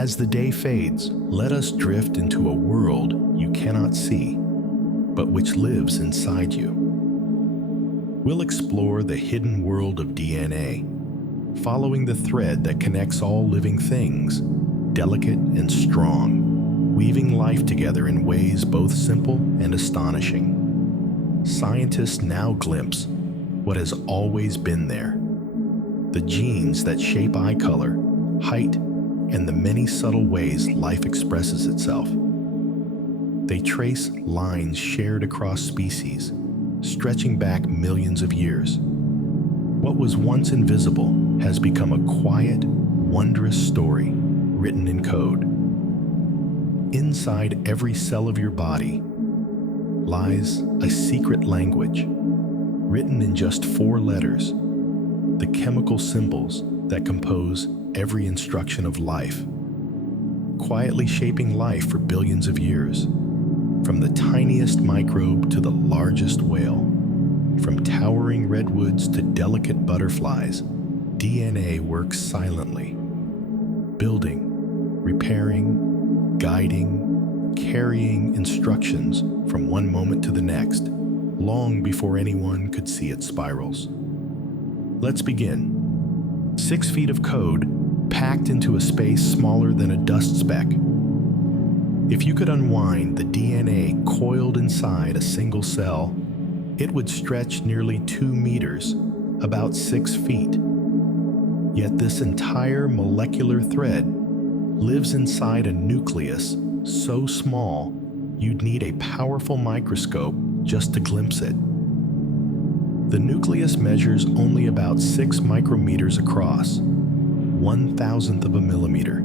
As the day fades, let us drift into a world you cannot see, but which lives inside you. We'll explore the hidden world of DNA, following the thread that connects all living things, delicate and strong, weaving life together in ways both simple and astonishing. Scientists now glimpse what has always been there: the genes that shape eye color, height, and the many subtle ways life expresses itself. They trace lines shared across species, stretching back millions of years. What was once invisible has become a quiet, wondrous story written in code. Inside every cell of your body lies a secret language, written in just 4 letters, the chemical symbols that compose every instruction of life, quietly shaping life for billions of years. From the tiniest microbe to the largest whale, from towering redwoods to delicate butterflies, DNA works silently, building, repairing, guiding, carrying instructions from one moment to the next, long before anyone could see its spirals. Let's begin. 6 feet of code packed into a space smaller than a dust speck. If you could unwind the DNA coiled inside a single cell, it would stretch nearly 2 meters, about 6 feet. Yet this entire molecular thread lives inside a nucleus so small you'd need a powerful microscope just to glimpse it. The nucleus measures only about 6 micrometers across, 1/1000th of a millimeter,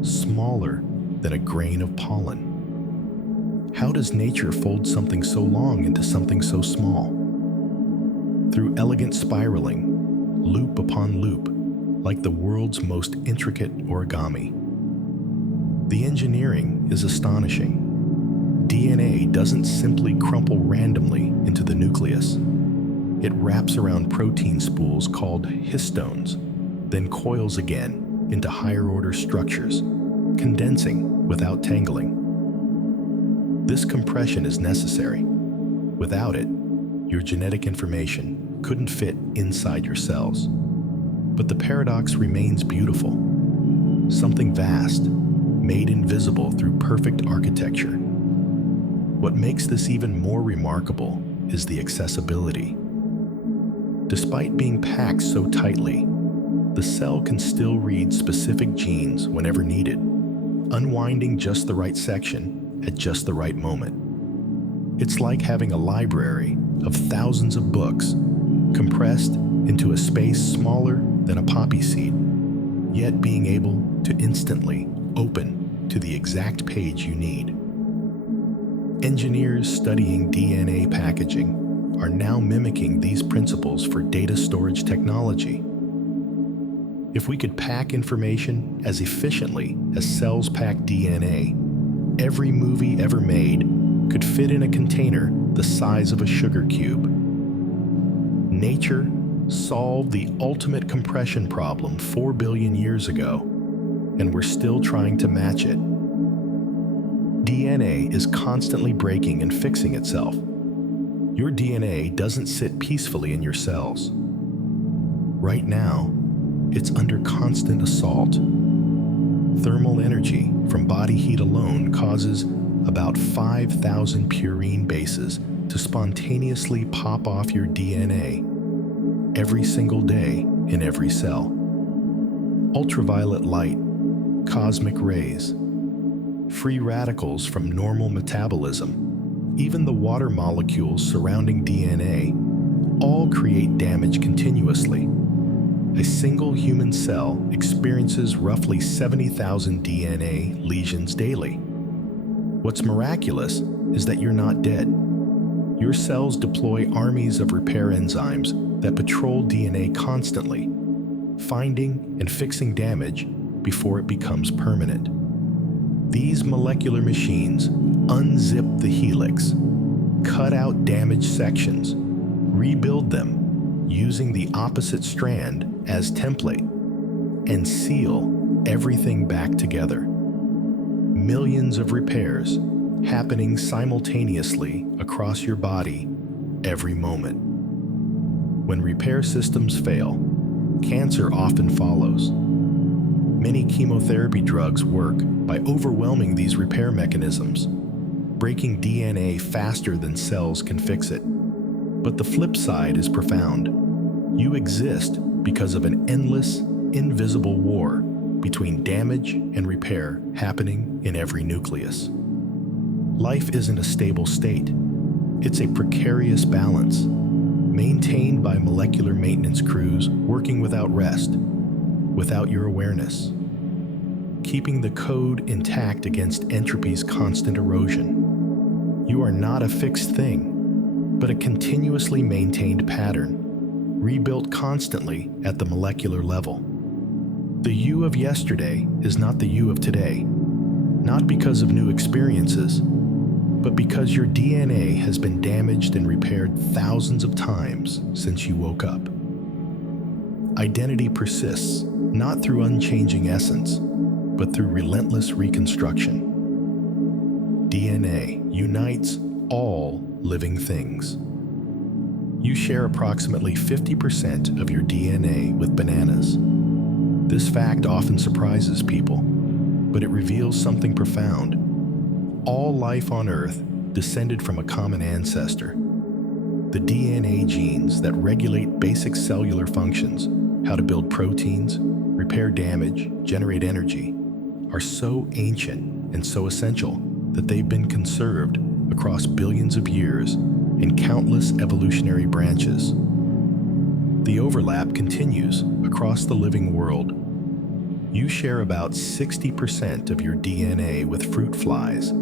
smaller than a grain of pollen. How does nature fold something so long into something so small? Through elegant spiraling, loop upon loop, like the world's most intricate origami. The engineering is astonishing. DNA doesn't simply crumple randomly into the nucleus. It wraps around protein spools called histones, then coils again into higher-order structures, condensing without tangling. This compression is necessary. Without it, your genetic information couldn't fit inside your cells. But the paradox remains beautiful. Something vast, made invisible through perfect architecture. What makes this even more remarkable is the accessibility. Despite being packed so tightly, the cell can still read specific genes whenever needed, unwinding just the right section at just the right moment. It's like having a library of thousands of books compressed into a space smaller than a poppy seed, yet being able to instantly open to the exact page you need. Engineers studying DNA packaging are now mimicking these principles for data storage technology. If we could pack information as efficiently as cells pack DNA, every movie ever made could fit in a container the size of a sugar cube. Nature solved the ultimate compression problem 4 billion years ago, and we're still trying to match it. DNA is constantly breaking and fixing itself. Your DNA doesn't sit peacefully in your cells. Right now, it's under constant assault. Thermal energy from body heat alone causes about 5,000 purine bases to spontaneously pop off your DNA every single day in every cell. Ultraviolet light, cosmic rays, free radicals from normal metabolism, even the water molecules surrounding DNA, all create damage continuously. A single human cell experiences roughly 70,000 DNA lesions daily. What's miraculous is that you're not dead. Your cells deploy armies of repair enzymes that patrol DNA constantly, finding and fixing damage before it becomes permanent. These molecular machines unzip the helix, cut out damaged sections, rebuild them using the opposite strand as template, and seal everything back together. Millions of repairs happening simultaneously across your body every moment. When repair systems fail, cancer often follows. Many chemotherapy drugs work by overwhelming these repair mechanisms, breaking DNA faster than cells can fix it. But the flip side is profound. You exist because of an endless, invisible war between damage and repair happening in every nucleus. Life isn't a stable state. It's a precarious balance, maintained by molecular maintenance crews working without rest, without your awareness, keeping the code intact against entropy's constant erosion. You are not a fixed thing, but a continuously maintained pattern, rebuilt constantly at the molecular level. The you of yesterday is not the you of today, not because of new experiences, but because your DNA has been damaged and repaired thousands of times since you woke up. Identity persists, not through unchanging essence, but through relentless reconstruction. DNA unites all living things. You share approximately 50% of your DNA with bananas. This fact often surprises people, but it reveals something profound. All life on Earth descended from a common ancestor. The DNA genes that regulate basic cellular functions, how to build proteins, repair damage, generate energy, are so ancient and so essential that they've been conserved across billions of years in countless evolutionary branches. The overlap continues across the living world. You share about 60% of your DNA with fruit flies,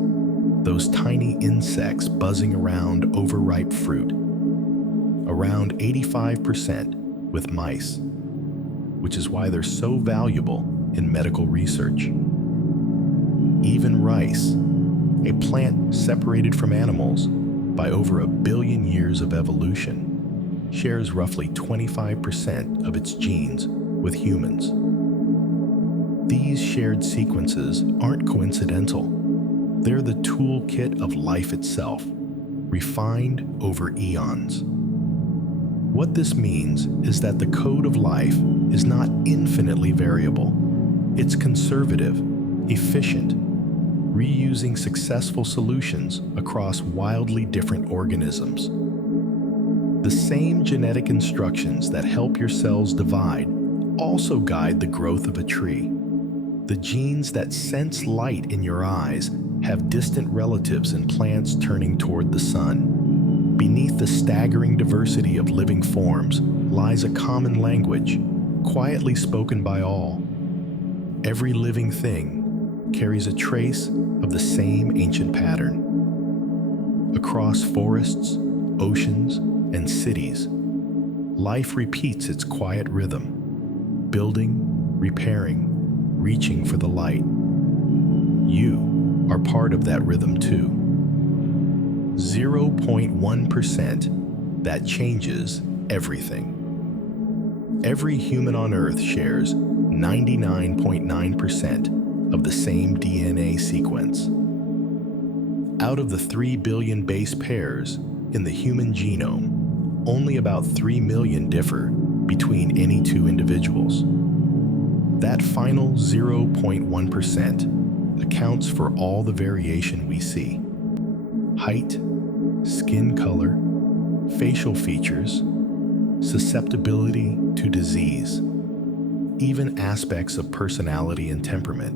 those tiny insects buzzing around overripe fruit. Around 85% with mice, which is why they're so valuable in medical research. Even rice, a plant separated from animals by over 1 billion years of evolution, shares roughly 25% of its genes with humans. These shared sequences aren't coincidental. They're the toolkit of life itself, refined over eons. What this means is that the code of life is not infinitely variable. It's conservative, efficient, reusing successful solutions across wildly different organisms. The same genetic instructions that help your cells divide also guide the growth of a tree. The genes that sense light in your eyes have distant relatives in plants turning toward the sun. Beneath the staggering diversity of living forms lies a common language, quietly spoken by all. Every living thing carries a trace of the same ancient pattern. Across forests, oceans, and cities, life repeats its quiet rhythm, building, repairing, reaching for the light. You are part of that rhythm too. 0.1% that changes everything. Every human on Earth shares 99.9% of the same DNA sequence. Out of the 3 billion base pairs in the human genome, only about 3 million differ between any two individuals. That final 0.1% accounts for all the variation we see. Height, skin color, facial features, susceptibility to disease, even aspects of personality and temperament.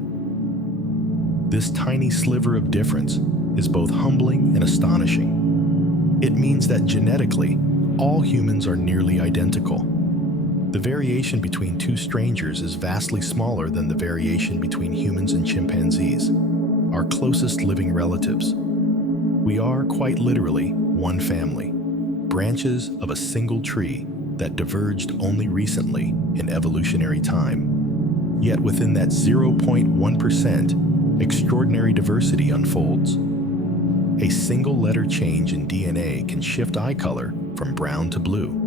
This tiny sliver of difference is both humbling and astonishing. It means that genetically, all humans are nearly identical. The variation between two strangers is vastly smaller than the variation between humans and chimpanzees, our closest living relatives. We are, quite literally, one family, branches of a single tree that diverged only recently in evolutionary time. Yet within that 0.1%, extraordinary diversity unfolds. A single letter change in DNA can shift eye color from brown to blue.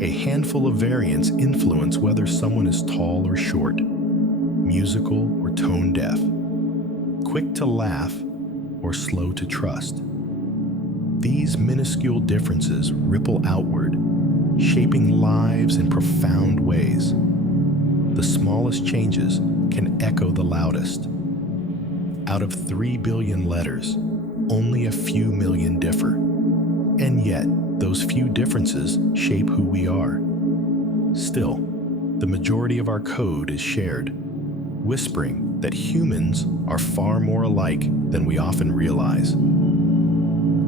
A handful of variants influence whether someone is tall or short, musical or tone deaf, quick to laugh or slow to trust. These minuscule differences ripple outward, shaping lives in profound ways. The smallest changes can echo the loudest. Out of 3 billion letters, only a few million differ. And yet, those few differences shape who we are. Still, the majority of our code is shared, whispering that humans are far more alike than we often realize.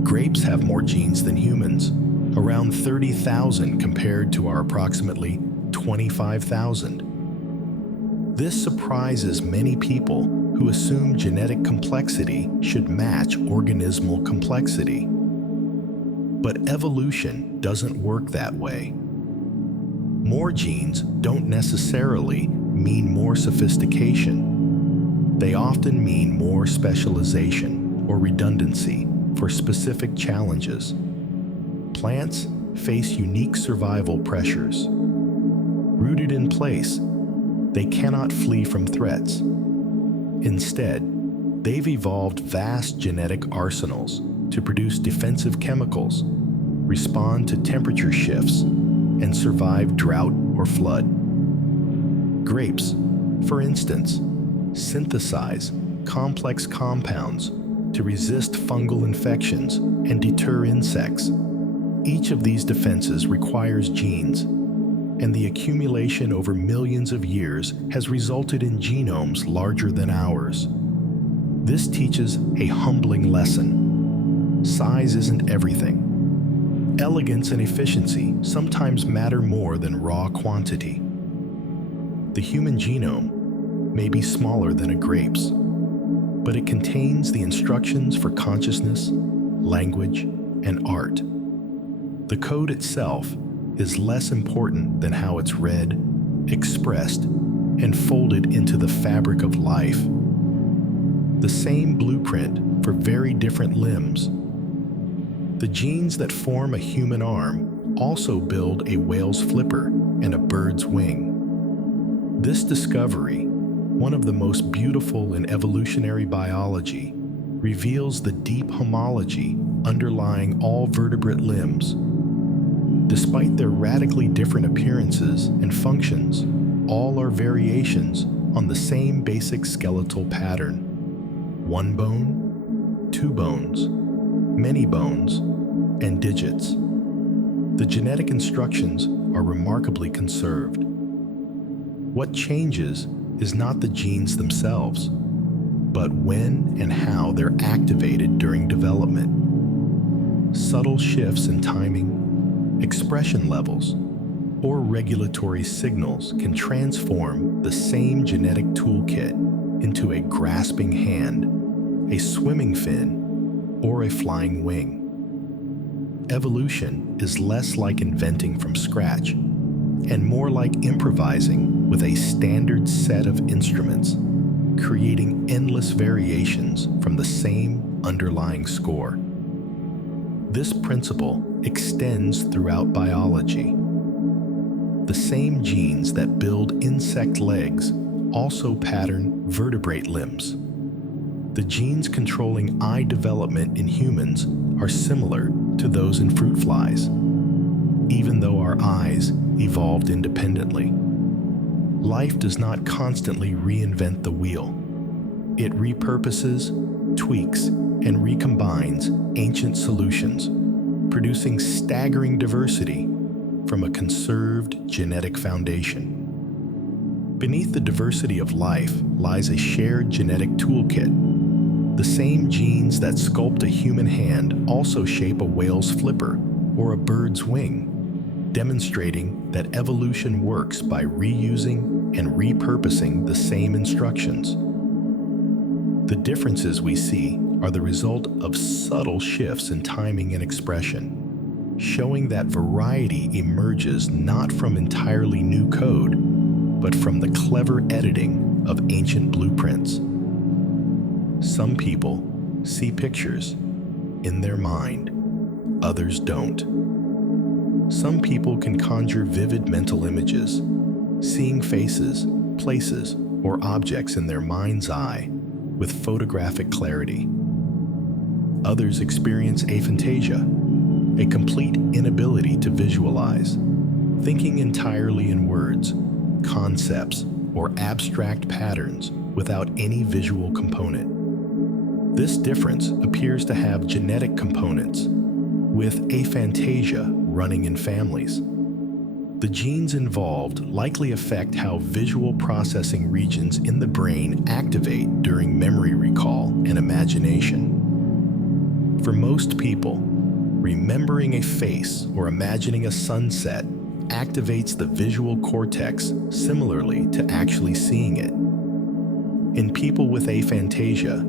Grapes have more genes than humans, around 30,000 compared to our approximately 25,000. This surprises many people who assume genetic complexity should match organismal complexity. But evolution doesn't work that way. More genes don't necessarily mean more sophistication. They often mean more specialization or redundancy for specific challenges. Plants face unique survival pressures. Rooted in place, they cannot flee from threats. Instead, they've evolved vast genetic arsenals to produce defensive chemicals, respond to temperature shifts, and survive drought or flood. Grapes, for instance, synthesize complex compounds to resist fungal infections and deter insects. Each of these defenses requires genes, and the accumulation over millions of years has resulted in genomes larger than ours. This teaches a humbling lesson. Size isn't everything. Elegance and efficiency sometimes matter more than raw quantity. The human genome may be smaller than a grape's, but it contains the instructions for consciousness, language, and art. The code itself is less important than how it's read, expressed, and folded into the fabric of life. The same blueprint for very different limbs. The genes that form a human arm also build a whale's flipper and a bird's wing. This discovery, one of the most beautiful in evolutionary biology, reveals the deep homology underlying all vertebrate limbs. Despite their radically different appearances and functions, all are variations on the same basic skeletal pattern. One bone, two bones, many bones, and digits. The genetic instructions are remarkably conserved. What changes is not the genes themselves, but when and how they're activated during development. Subtle shifts in timing, expression levels, or regulatory signals can transform the same genetic toolkit into a grasping hand, a swimming fin, or a flying wing. Evolution is less like inventing from scratch and more like improvising with a standard set of instruments, creating endless variations from the same underlying score. This principle extends throughout biology. The same genes that build insect legs also pattern vertebrate limbs. The genes controlling eye development in humans are similar to those in fruit flies, even though our eyes evolved independently. Life does not constantly reinvent the wheel. It repurposes, tweaks, and recombines ancient solutions, producing staggering diversity from a conserved genetic foundation. Beneath the diversity of life lies a shared genetic toolkit. The same genes that sculpt a human hand also shape a whale's flipper or a bird's wing, demonstrating that evolution works by reusing and repurposing the same instructions. The differences we see are the result of subtle shifts in timing and expression, showing that variety emerges not from entirely new code, but from the clever editing of ancient blueprints. Some people see pictures in their mind, others don't. Some people can conjure vivid mental images, seeing faces, places, or objects in their mind's eye with photographic clarity. Others experience aphantasia, a complete inability to visualize, thinking entirely in words, concepts, or abstract patterns without any visual component. This difference appears to have genetic components, with aphantasia running in families. The genes involved likely affect how visual processing regions in the brain activate during memory recall and imagination. For most people, remembering a face or imagining a sunset activates the visual cortex similarly to actually seeing it. In people with aphantasia,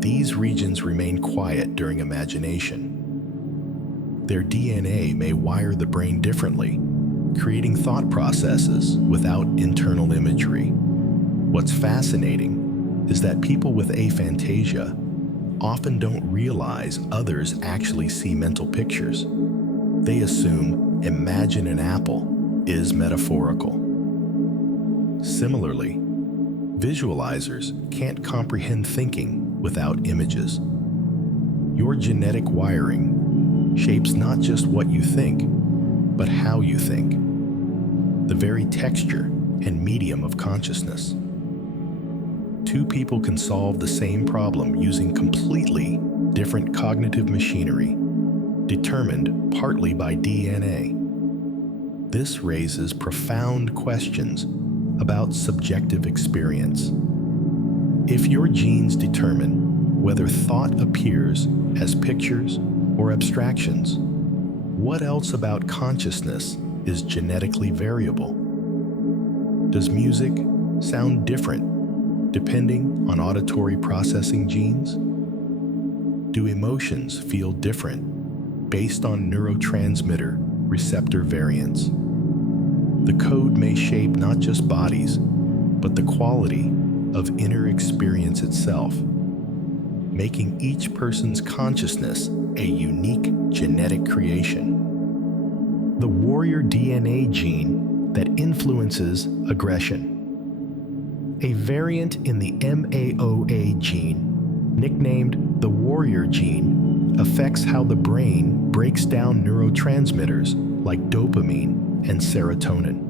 these regions remain quiet during imagination. Their DNA may wire the brain differently, creating thought processes without internal imagery. What's fascinating is that people with aphantasia often don't realize others actually see mental pictures. They assume "imagine an apple" is metaphorical. Similarly, visualizers can't comprehend thinking without images. Your genetic wiring shapes not just what you think, but how you think, the very texture and medium of consciousness. Two people can solve the same problem using completely different cognitive machinery, determined partly by DNA. This raises profound questions about subjective experience. If your genes determine whether thought appears as pictures or abstractions, what else about consciousness is genetically variable? Does music sound different depending on auditory processing genes? Do emotions feel different based on neurotransmitter receptor variants? The code may shape not just bodies, but the quality of inner experience itself, making each person's consciousness a unique genetic creation. The warrior DNA gene that influences aggression. A variant in the MAOA gene, nicknamed the warrior gene, affects how the brain breaks down neurotransmitters like dopamine and serotonin.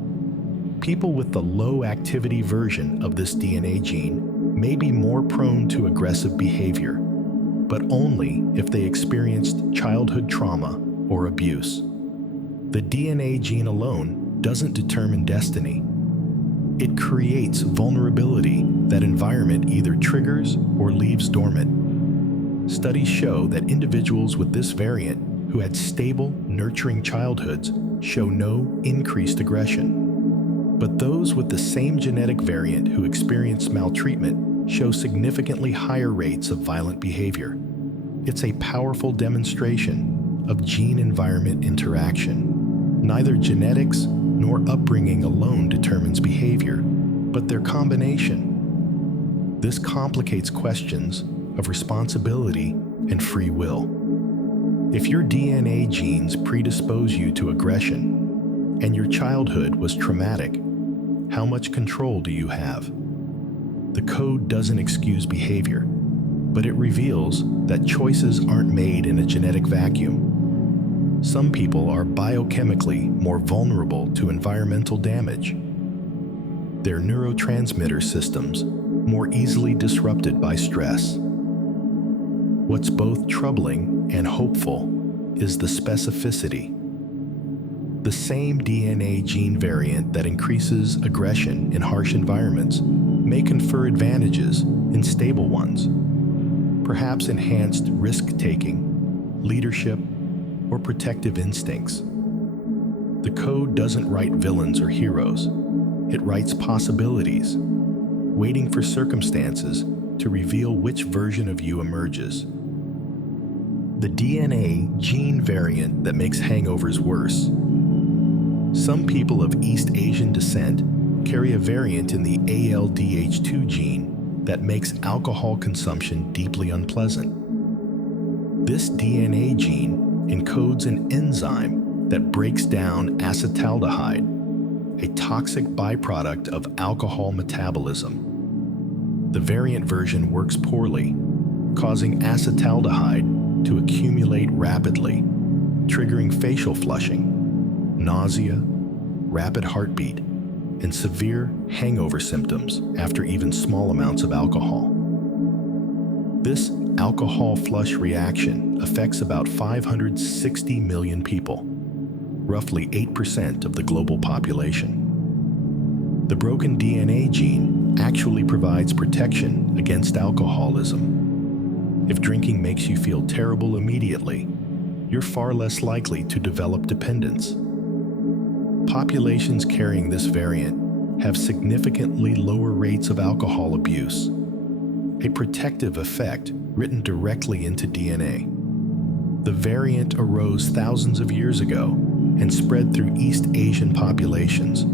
People with the low-activity version of this DNA gene may be more prone to aggressive behavior, but only if they experienced childhood trauma or abuse. The DNA gene alone doesn't determine destiny. It creates vulnerability that environment either triggers or leaves dormant. Studies show that individuals with this variant who had stable, nurturing childhoods show no increased aggression. But those with the same genetic variant who experience maltreatment show significantly higher rates of violent behavior. It's a powerful demonstration of gene-environment interaction. Neither genetics nor upbringing alone determines behavior, but their combination. This complicates questions of responsibility and free will. If your DNA genes predispose you to aggression, and your childhood was traumatic, how much control do you have? The code doesn't excuse behavior, but it reveals that choices aren't made in a genetic vacuum. Some people are biochemically more vulnerable to environmental damage. Their neurotransmitter systems more easily disrupted by stress. What's both troubling and hopeful is the specificity. The same DNA gene variant that increases aggression in harsh environments may confer advantages in stable ones, perhaps enhanced risk-taking, leadership, or protective instincts. The code doesn't write villains or heroes. It writes possibilities, waiting for circumstances to reveal which version of you emerges. The DNA gene variant that makes hangovers worse. Some people of East Asian descent carry a variant in the ALDH2 gene that makes alcohol consumption deeply unpleasant. This DNA gene encodes an enzyme that breaks down acetaldehyde, a toxic byproduct of alcohol metabolism. The variant version works poorly, causing acetaldehyde to accumulate rapidly, triggering facial flushing, nausea, rapid heartbeat, and severe hangover symptoms after even small amounts of alcohol. This alcohol flush reaction affects about 560 million people, roughly 8% of the global population. The broken DNA gene actually provides protection against alcoholism. If drinking makes you feel terrible immediately, you're far less likely to develop dependence. Populations carrying this variant have significantly lower rates of alcohol abuse, a protective effect written directly into DNA. The variant arose thousands of years ago and spread through East Asian populations,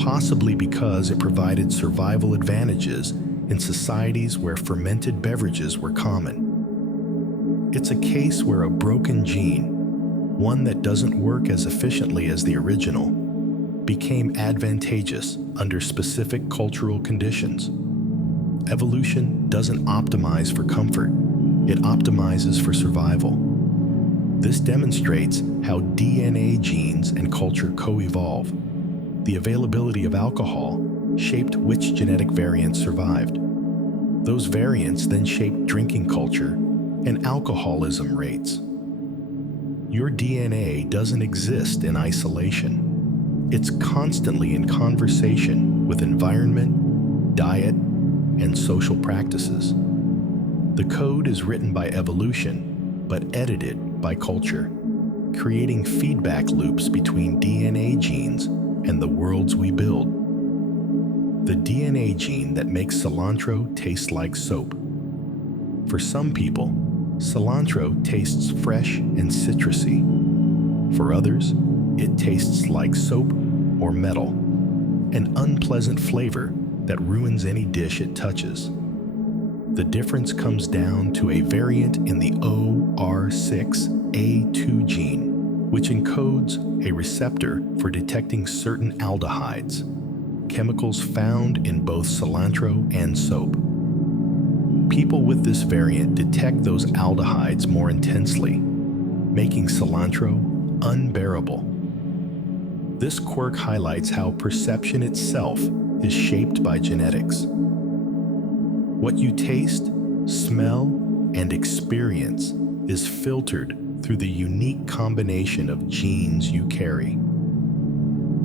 possibly because it provided survival advantages in societies where fermented beverages were common. It's a case where a broken gene, one that doesn't work as efficiently as the original, became advantageous under specific cultural conditions. Evolution doesn't optimize for comfort, it optimizes for survival. This demonstrates how DNA genes and culture co-evolve. The availability of alcohol shaped which genetic variants survived. Those variants then shaped drinking culture and alcoholism rates. Your DNA doesn't exist in isolation. It's constantly in conversation with environment, diet, and social practices. The code is written by evolution, but edited by culture, creating feedback loops between DNA genes and the worlds we build. The DNA gene that makes cilantro taste like soap. For some people, cilantro tastes fresh and citrusy. For others, it tastes like soap or metal, an unpleasant flavor that ruins any dish it touches. The difference comes down to a variant in the OR6A2 gene, which encodes a receptor for detecting certain aldehydes, chemicals found in both cilantro and soap. People with this variant detect those aldehydes more intensely, making cilantro unbearable. This quirk highlights how perception itself is shaped by genetics. What you taste, smell, and experience is filtered through the unique combination of genes you carry.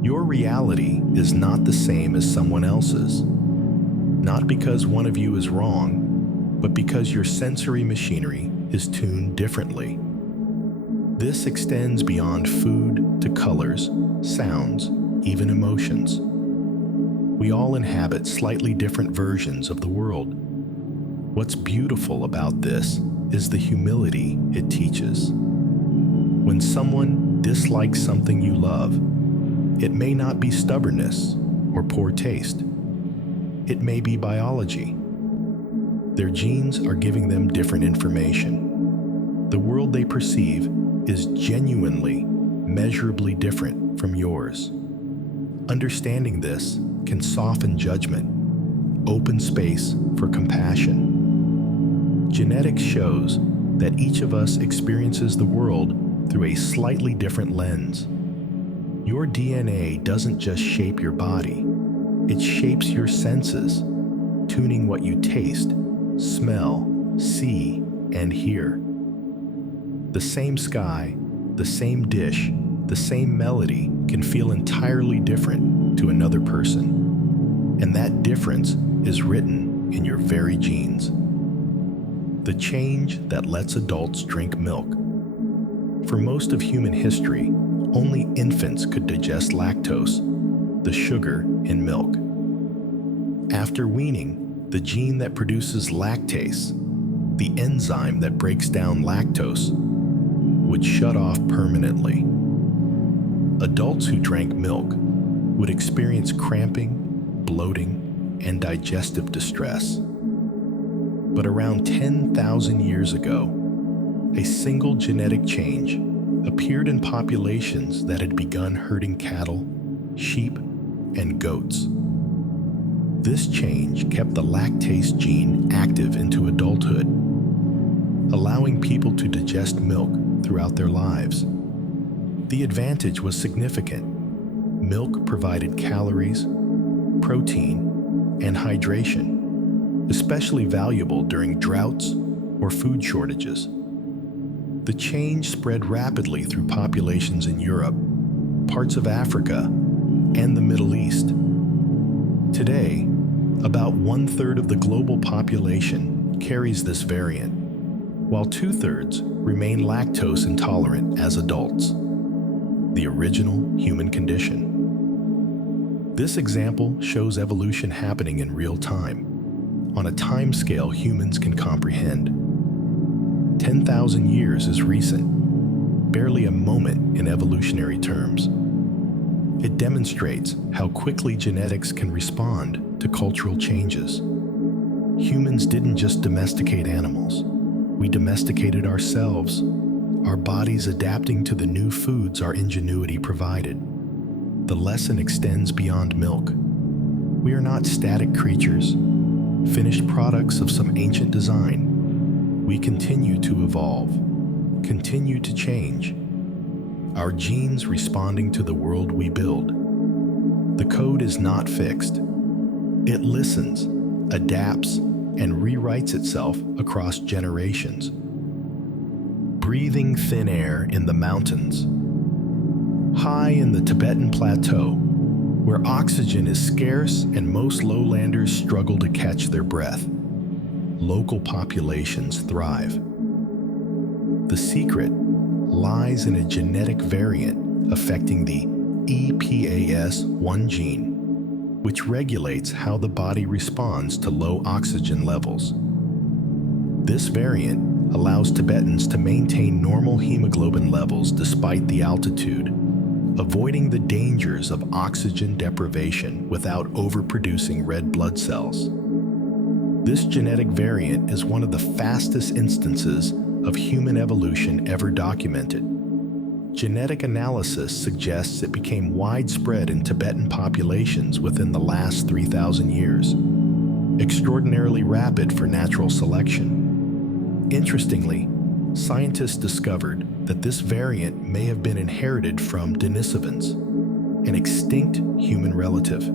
Your reality is not the same as someone else's, not because one of you is wrong, but because your sensory machinery is tuned differently. This extends beyond food to colors, sounds, even emotions. We all inhabit slightly different versions of the world. What's beautiful about this is the humility it teaches. When someone dislikes something you love, it may not be stubbornness or poor taste. It may be biology. Their genes are giving them different information. The world they perceive is genuinely, measurably different from yours. Understanding this can soften judgment, open space for compassion. Genetics shows that each of us experiences the world through a slightly different lens. Your DNA doesn't just shape your body, it shapes your senses, tuning what you taste, smell, see, and hear. The same sky, the same dish, the same melody can feel entirely different to another person. And that difference is written in your very genes. The change that lets adults drink milk. For most of human history, only infants could digest lactose, the sugar in milk. After weaning, the gene that produces lactase, the enzyme that breaks down lactose, would shut off permanently. Adults who drank milk would experience cramping, bloating, and digestive distress. But around 10,000 years ago, a single genetic change appeared in populations that had begun herding cattle, sheep, and goats. This change kept the lactase gene active into adulthood, allowing people to digest milk throughout their lives. The advantage was significant. Milk provided calories, protein, and hydration, especially valuable during droughts or food shortages. The change spread rapidly through populations in Europe, parts of Africa, and the Middle East. Today, about 1/3 of the global population carries this variant, while 2/3 remain lactose intolerant as adults. The original human condition. This example shows evolution happening in real time, on a timescale humans can comprehend. 10,000 years is recent, barely a moment in evolutionary terms. It demonstrates how quickly genetics can respond to cultural changes. Humans didn't just domesticate animals, we domesticated ourselves, our bodies adapting to the new foods our ingenuity provided. The lesson extends beyond milk. We are not static creatures, finished products of some ancient design. We continue to evolve, continue to change, our genes responding to the world we build. The code is not fixed. It listens, adapts, and rewrites itself across generations. Breathing thin air in the mountains. High in the Tibetan plateau, where oxygen is scarce and most lowlanders struggle to catch their breath, local populations thrive. The secret lies in a genetic variant affecting the EPAS1 gene, which regulates how the body responds to low oxygen levels. This variant allows Tibetans to maintain normal hemoglobin levels despite the altitude, avoiding the dangers of oxygen deprivation without overproducing red blood cells. This genetic variant is one of the fastest instances of human evolution ever documented. Genetic analysis suggests it became widespread in Tibetan populations within the last 3,000 years, extraordinarily rapid for natural selection. Interestingly, scientists discovered that this variant may have been inherited from Denisovans, an extinct human relative.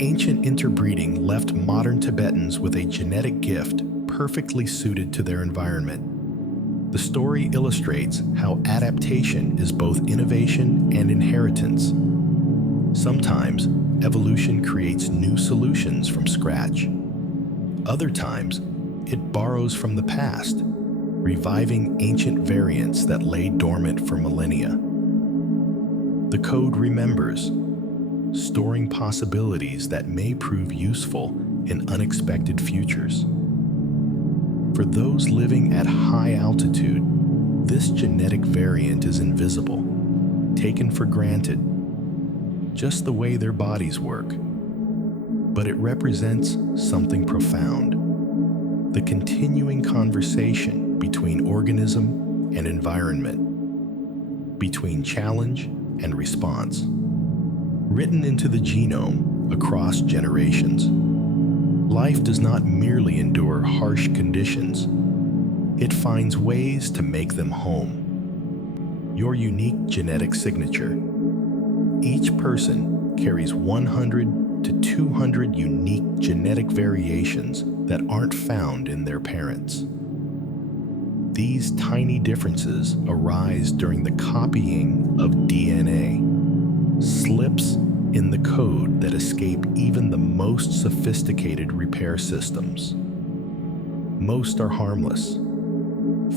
Ancient interbreeding left modern Tibetans with a genetic gift perfectly suited to their environment. The story illustrates how adaptation is both innovation and inheritance. Sometimes, evolution creates new solutions from scratch. Other times, it borrows from the past, reviving ancient variants that lay dormant for millennia. The code remembers, storing possibilities that may prove useful in unexpected futures. For those living at high altitude, this genetic variant is invisible, taken for granted, just the way their bodies work. But it represents something profound, the continuing conversation between organism and environment, between challenge and response, written into the genome across generations. Life does not merely endure harsh conditions, it finds ways to make them home. Your unique genetic signature. Each person carries 100 to 200 unique genetic variations that aren't found in their parents. These tiny differences arise during the copying of DNA, slips in the code that escape even the most sophisticated repair systems. Most are harmless,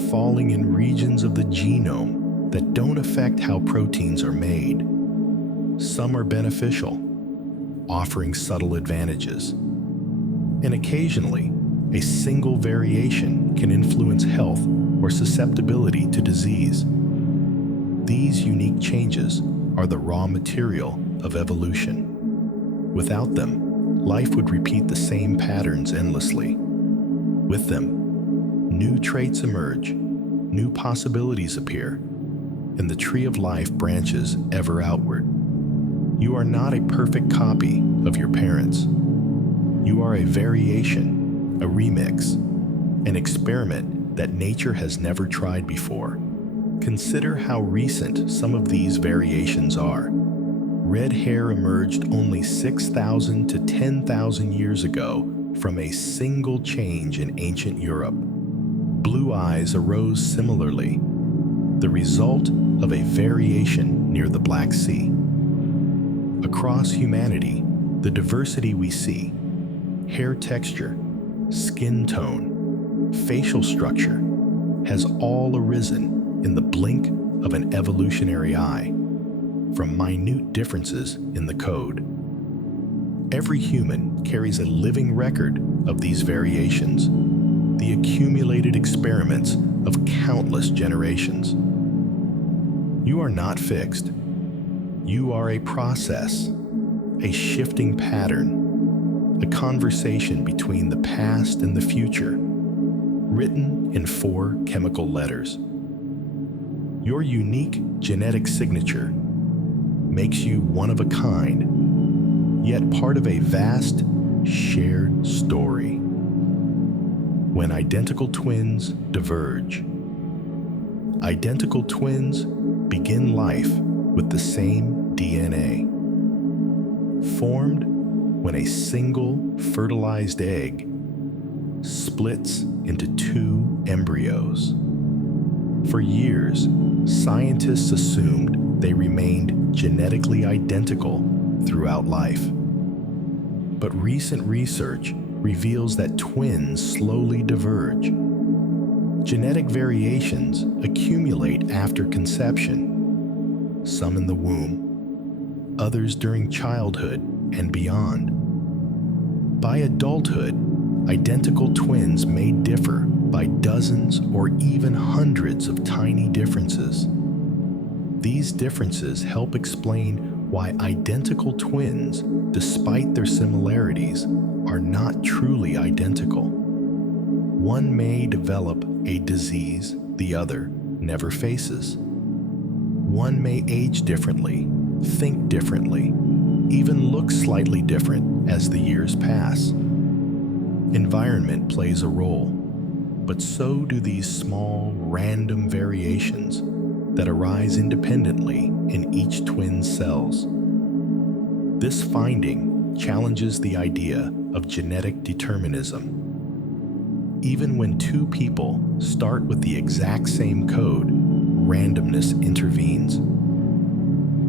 falling in regions of the genome that don't affect how proteins are made. Some are beneficial, offering subtle advantages. And occasionally, a single variation can influence health or susceptibility to disease. These unique changes are the raw material of evolution. Without them, life would repeat the same patterns endlessly. With them, new traits emerge, new possibilities appear, and the tree of life branches ever outward. You are not a perfect copy of your parents. You are a variation, a remix, an experiment that nature has never tried before. Consider how recent some of these variations are. Red hair emerged only 6,000 to 10,000 years ago from a single change in ancient Europe. Blue eyes arose similarly, the result of a variation near the Black Sea. Across humanity, the diversity we see, hair texture, skin tone, facial structure, has all arisen in the blink of an evolutionary eye, from minute differences in the code. Every human carries a living record of these variations, the accumulated experiments of countless generations. You are not fixed. You are a process, a shifting pattern, a conversation between the past and the future, written in 4 chemical letters. Your unique genetic signature makes you one of a kind, yet part of a vast, shared story. When identical twins diverge. Identical twins begin life with the same DNA. Formed when a single fertilized egg splits into 2 embryos. For years, scientists assumed they remained genetically identical throughout life. But recent research reveals that twins slowly diverge. Genetic variations accumulate after conception, some in the womb, others during childhood and beyond. By adulthood, identical twins may differ by dozens or even hundreds of tiny differences. These differences help explain why identical twins, despite their similarities, are not truly identical. One may develop a disease the other never faces. One may age differently, think differently, even look slightly different as the years pass. Environment plays a role, but so do these small, random variations that arise independently in each twin's cells. This finding challenges the idea of genetic determinism. Even when 2 people start with the exact same code, randomness intervenes.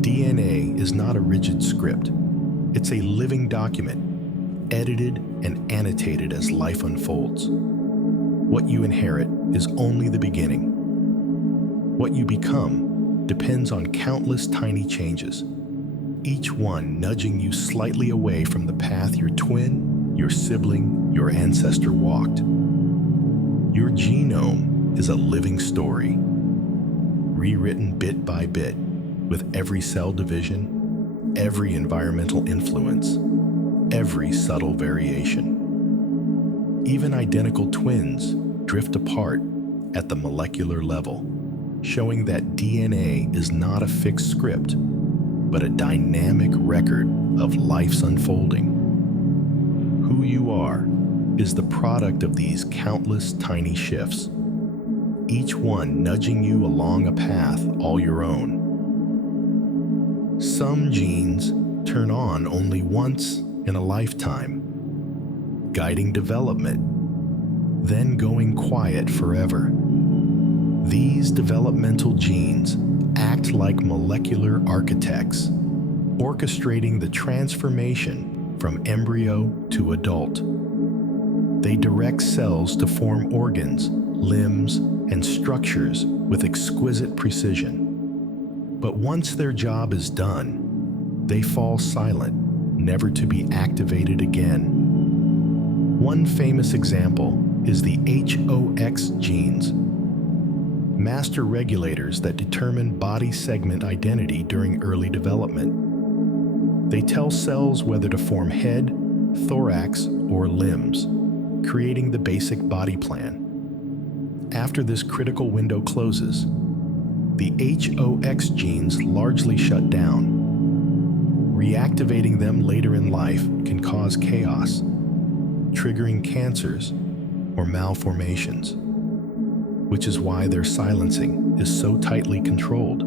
DNA is not a rigid script. It's a living document, edited and annotated as life unfolds. What you inherit is only the beginning. What you become depends on countless tiny changes, each one nudging you slightly away from the path your twin, your sibling, your ancestor walked. Your genome is a living story, rewritten bit by bit, with every cell division, every environmental influence, every subtle variation. Even identical twins drift apart at the molecular level, showing that DNA is not a fixed script, but a dynamic record of life's unfolding. Who you are is the product of these countless tiny shifts, each one nudging you along a path all your own. Some genes turn on only once in a lifetime, guiding development, then going quiet forever. These developmental genes act like molecular architects, orchestrating the transformation from embryo to adult. They direct cells to form organs, limbs, and structures with exquisite precision. But once their job is done, they fall silent, never to be activated again. One famous example is the HOX genes, master regulators that determine body segment identity during early development. They tell cells whether to form head, thorax, or limbs, creating the basic body plan. After this critical window closes, the HOX genes largely shut down. Reactivating them later in life can cause chaos. triggering cancers or malformations, which is why their silencing is so tightly controlled.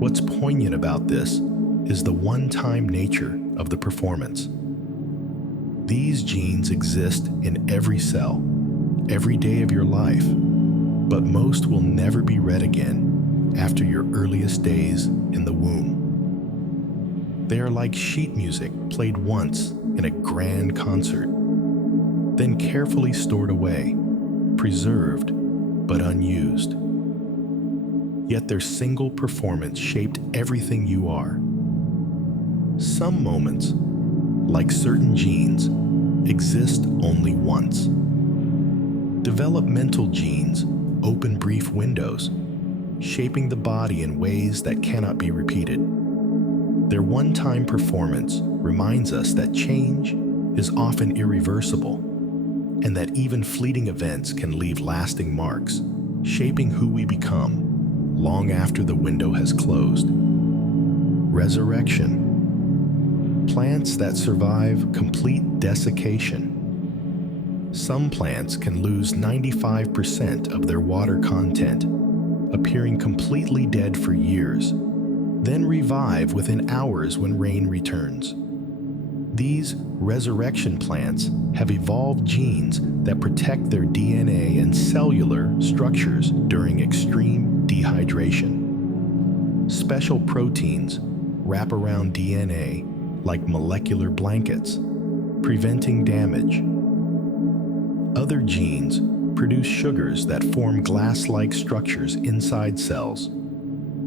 What's poignant about this is the one-time nature of the performance. These genes exist in every cell, every day of your life, but most will never be read again after your earliest days in the womb. They are like sheet music played once in a grand concert, then carefully stored away, preserved but unused. Yet their single performance shaped everything you are. Some moments, like certain genes, exist only once. Developmental genes open brief windows, shaping the body in ways that cannot be repeated. Their one-time performance reminds us that change is often irreversible, and that even fleeting events can leave lasting marks, shaping who we become long after the window has closed. Resurrection. Plants that survive complete desiccation. Some plants can lose 95% of their water content, appearing completely dead for years, then revive within hours when rain returns. These resurrection plants have evolved genes that protect their DNA and cellular structures during extreme dehydration. Special proteins wrap around DNA like molecular blankets, preventing damage. Other genes produce sugars that form glass-like structures inside cells,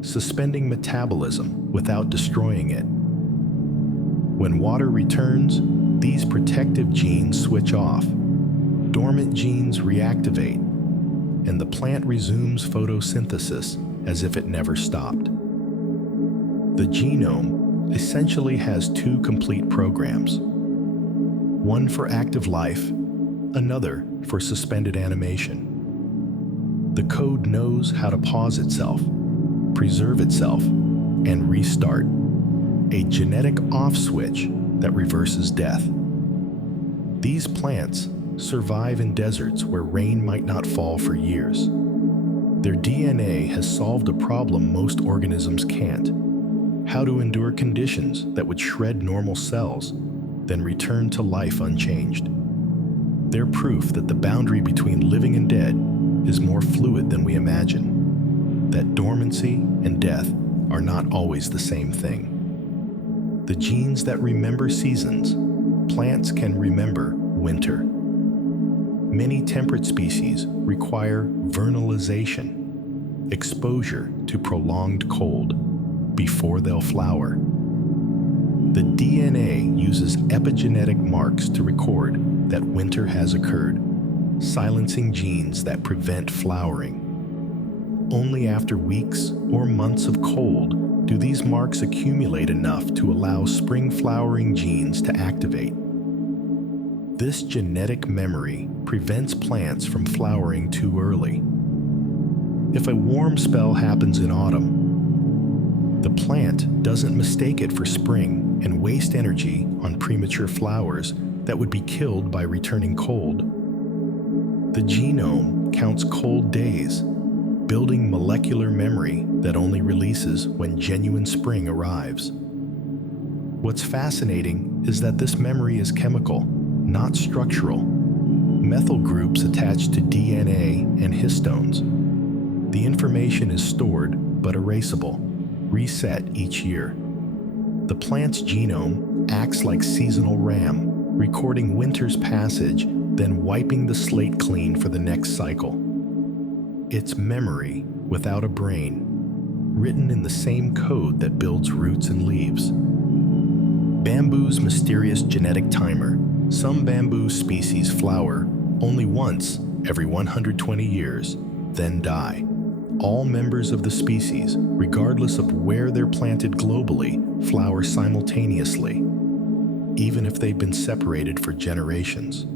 suspending metabolism without destroying it. When water returns, these protective genes switch off, dormant genes reactivate, and the plant resumes photosynthesis as if it never stopped. The genome essentially has two complete programs, one for active life, another for suspended animation. The code knows how to pause itself, preserve itself, and restart, a genetic off switch that reverses death. These plants survive in deserts where rain might not fall for years. Their DNA has solved a problem most organisms can't: how to endure conditions that would shred normal cells, then return to life unchanged. They're proof that the boundary between living and dead is more fluid than we imagine, that dormancy and death are not always the same thing. The genes that remember seasons, plants can remember winter. Many temperate species require vernalization, exposure to prolonged cold, before they'll flower. The DNA uses epigenetic marks to record that winter has occurred, silencing genes that prevent flowering. Only after weeks or months of cold do these marks accumulate enough to allow spring flowering genes to activate. This genetic memory prevents plants from flowering too early. If a warm spell happens in autumn, the plant doesn't mistake it for spring and waste energy on premature flowers that would be killed by returning cold. The genome counts cold days, building molecular memory that only releases when genuine spring arrives. What's fascinating is that this memory is chemical, not structural. Methyl groups attached to DNA and histones. The information is stored but erasable, reset each year. The plant's genome acts like seasonal RAM, recording winter's passage, then wiping the slate clean for the next cycle. It's memory without a brain, written in the same code that builds roots and leaves. Bamboo's mysterious genetic timer. Some bamboo species flower only once every 120 years, then die. All members of the species, regardless of where they're planted globally, flower simultaneously, even if they've been separated for generations.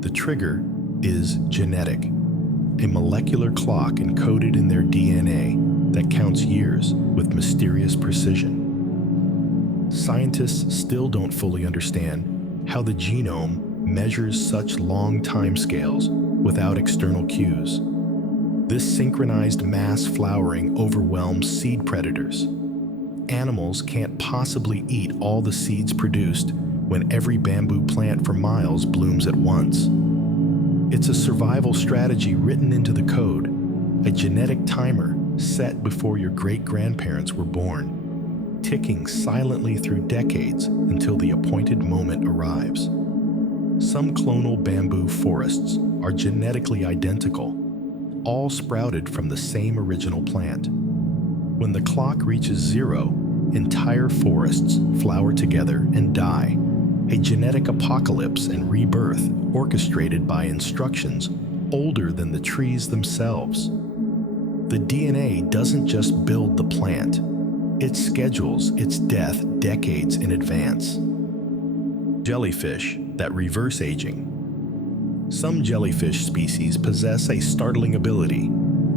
The trigger is genetic, a molecular clock encoded in their DNA that counts years with mysterious precision. Scientists still don't fully understand how the genome measures such long timescales without external cues. This synchronized mass flowering overwhelms seed predators. Animals can't possibly eat all the seeds produced when every bamboo plant for miles blooms at once. It's a survival strategy written into the code, a genetic timer set before your great-grandparents were born, ticking silently through decades until the appointed moment arrives. Some clonal bamboo forests are genetically identical, all sprouted from the same original plant. When the clock reaches zero, entire forests flower together and die, a genetic apocalypse and rebirth orchestrated by instructions older than the trees themselves. The DNA doesn't just build the plant, it schedules its death decades in advance. Jellyfish that reverse aging. Some jellyfish species possess a startling ability.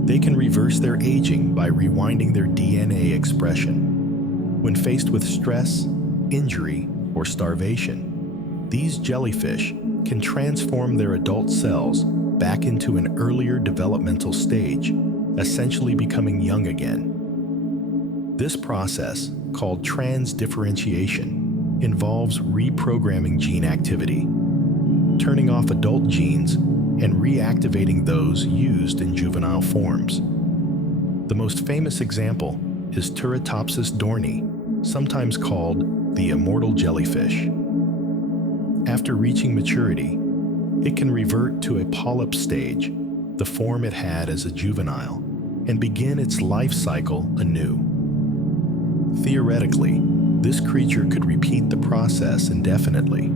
They can reverse their aging by rewinding their DNA expression. When faced with stress, injury, or starvation, these jellyfish can transform their adult cells back into an earlier developmental stage, essentially becoming young again. This process, called transdifferentiation, involves reprogramming gene activity, turning off adult genes and reactivating those used in juvenile forms. The most famous example is Turritopsis dohrnii, sometimes called the immortal jellyfish. After reaching maturity, it can revert to a polyp stage, the form it had as a juvenile, and begin its life cycle anew. Theoretically, this creature could repeat the process indefinitely,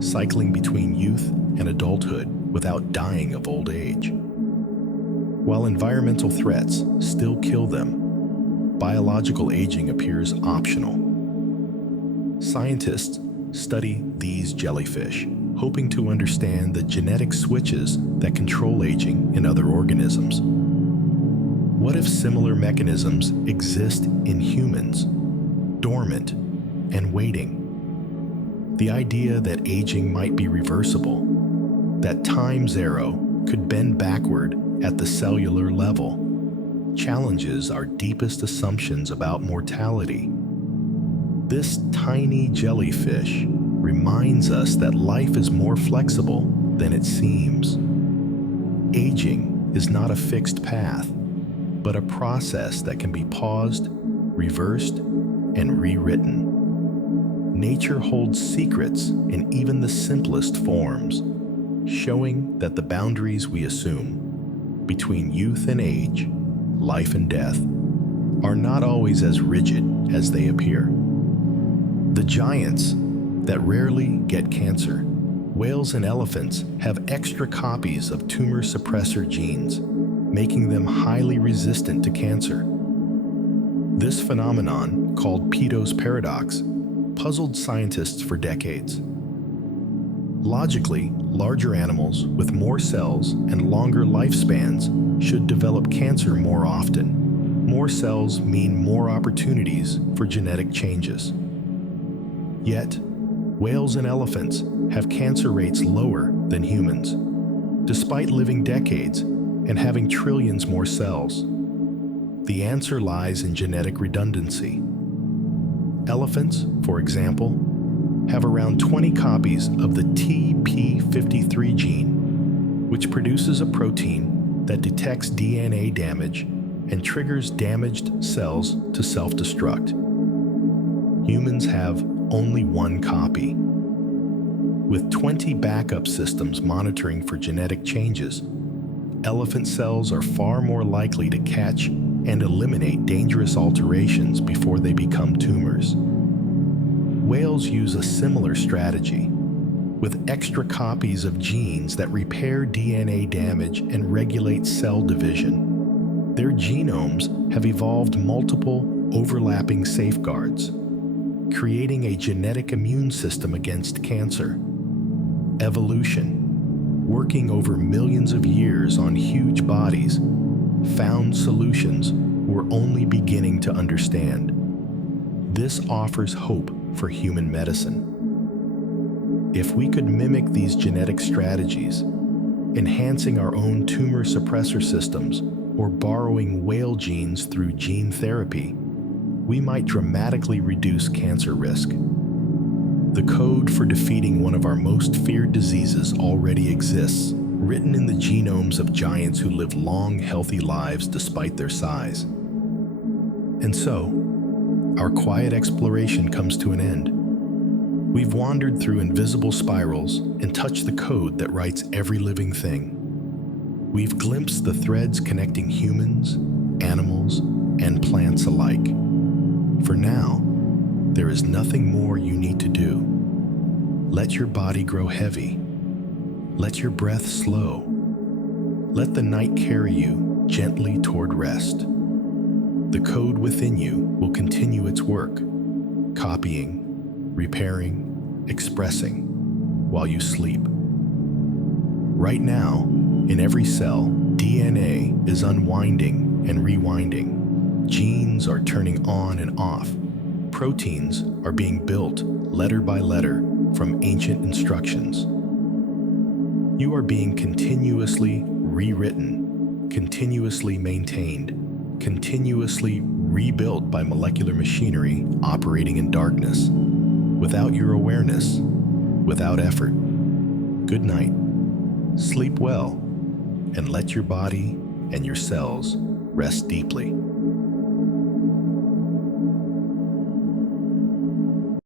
cycling between youth and adulthood without dying of old age. While environmental threats still kill them, biological aging appears optional. Scientists study these jellyfish, hoping to understand the genetic switches that control aging in other organisms. What if similar mechanisms exist in humans, dormant and waiting? The idea that aging might be reversible, that time zero could bend backward at the cellular level, challenges our deepest assumptions about mortality. This tiny jellyfish reminds us that life is more flexible than it seems. Aging is not a fixed path, but a process that can be paused, reversed, and rewritten. Nature holds secrets in even the simplest forms, showing that the boundaries we assume between youth and age, life and death, are not always as rigid as they appear. The giants that rarely get cancer, whales and elephants, have extra copies of tumor suppressor genes, making them highly resistant to cancer. This phenomenon, called Peto's paradox, puzzled scientists for decades. Logically, larger animals with more cells and longer lifespans should develop cancer more often. More cells mean more opportunities for genetic changes. Yet, whales and elephants have cancer rates lower than humans, despite living decades and having trillions more cells. The answer lies in genetic redundancy. Elephants, for example, have around 20 copies of the TP53 gene, which produces a protein that detects DNA damage and triggers damaged cells to self-destruct. Humans have only one copy. With 20 backup systems monitoring for genetic changes, elephant cells are far more likely to catch and eliminate dangerous alterations before they become tumors. Whales use a similar strategy, with extra copies of genes that repair DNA damage and regulate cell division. Their genomes have evolved multiple overlapping safeguards, creating a genetic immune system against cancer. Evolution, working over millions of years on huge bodies, found solutions we're only beginning to understand. This offers hope for human medicine. If we could mimic these genetic strategies, enhancing our own tumor suppressor systems or borrowing whale genes through gene therapy, we might dramatically reduce cancer risk. The code for defeating one of our most feared diseases already exists, written in the genomes of giants who live long, healthy lives despite their size. And so, our quiet exploration comes to an end. We've wandered through invisible spirals and touched the code that writes every living thing. We've glimpsed the threads connecting humans, animals, and plants alike. For now, there is nothing more you need to do. Let your body grow heavy. Let your breath slow. Let the night carry you gently toward rest. The code within you will continue its work, copying, repairing, expressing, while you sleep. Right now, in every cell, DNA is unwinding and rewinding. Genes are turning on and off. Proteins are being built letter by letter from ancient instructions. You are being continuously rewritten, continuously maintained, continuously rebuilt by molecular machinery operating in darkness, without your awareness, without effort. Good night. Sleep well, and let your body and your cells rest deeply.